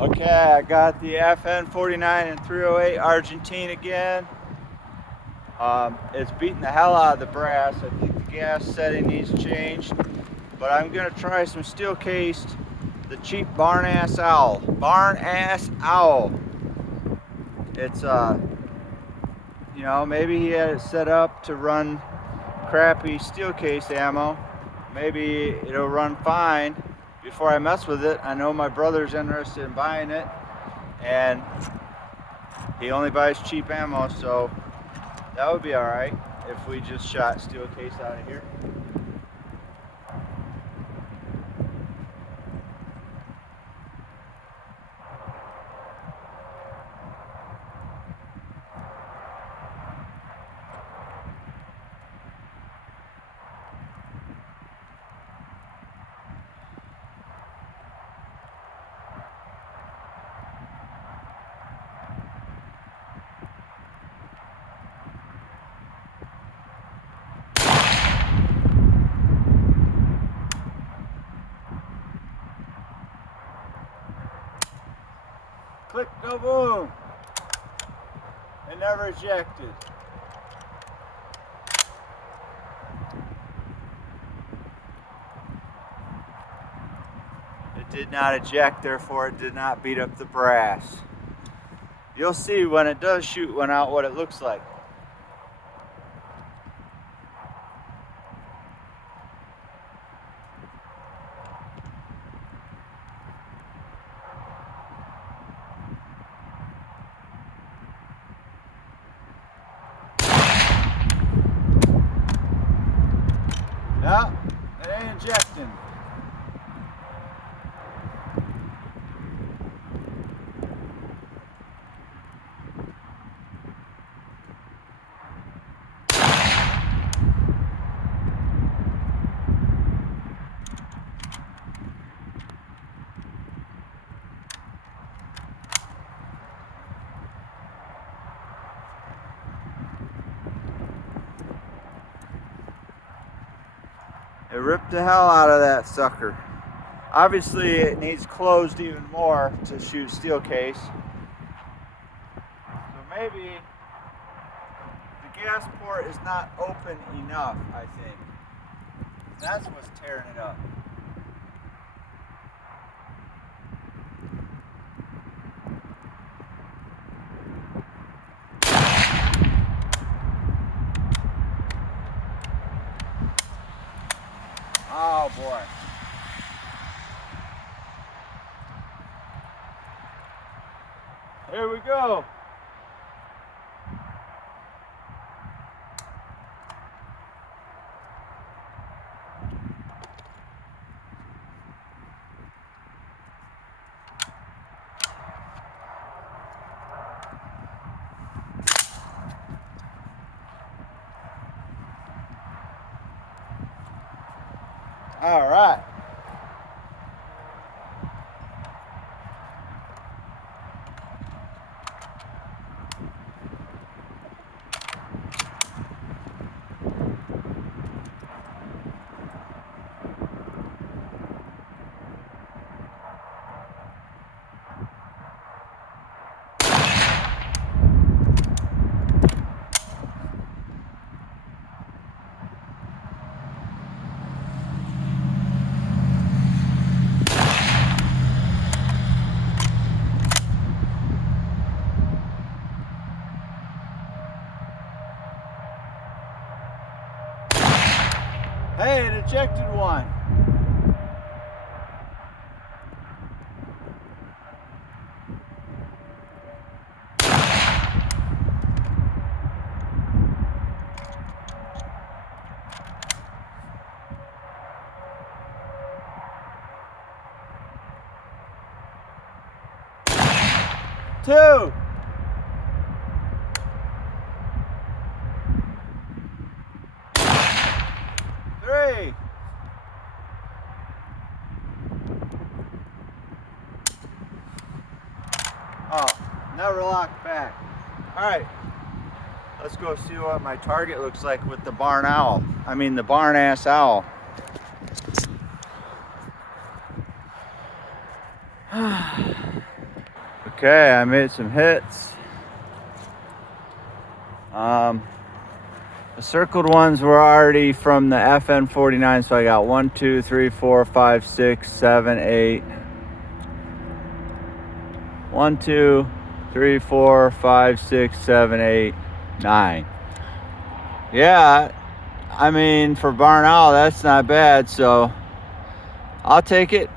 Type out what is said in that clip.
Okay, I got the fn49 and 308 Argentine again. It's beating the hell out of the brass. I think the gas setting needs changed, but I'm gonna try some steel cased, the cheap Barn Ass Owl. It's you know, maybe he had it set up to run crappy steel case ammo. Maybe it'll run fine before I mess with it. I know my brother's interested in buying it, and he only buys cheap ammo, so that would be all right if we just shot steel case out of here. Click, no boom. It never ejected. It did not eject, therefore it did not beat up the brass. You'll see when it does shoot one out what it looks like. No, it ain't injecting. It ripped the hell out of that sucker. Obviously it needs closed even more to shoot steel case. So maybe the gas port is not open enough, I think. That's what's tearing it up. Oh boy. Here we go. All right. Hey, it ejected one. Two. Three. Oh, never locked back. All right, let's go see what my target looks like with the barn owl. I mean the barn ass owl. Okay, I made some hits. The circled ones were already from the fn49, so I got 1, 2, 3, 4, 5, 6, 7, 8. 1, 2, 3, 4, 5, 6, 7, 8, 9. Yeah, I mean, for Barnaul, that's not bad, so I'll take it.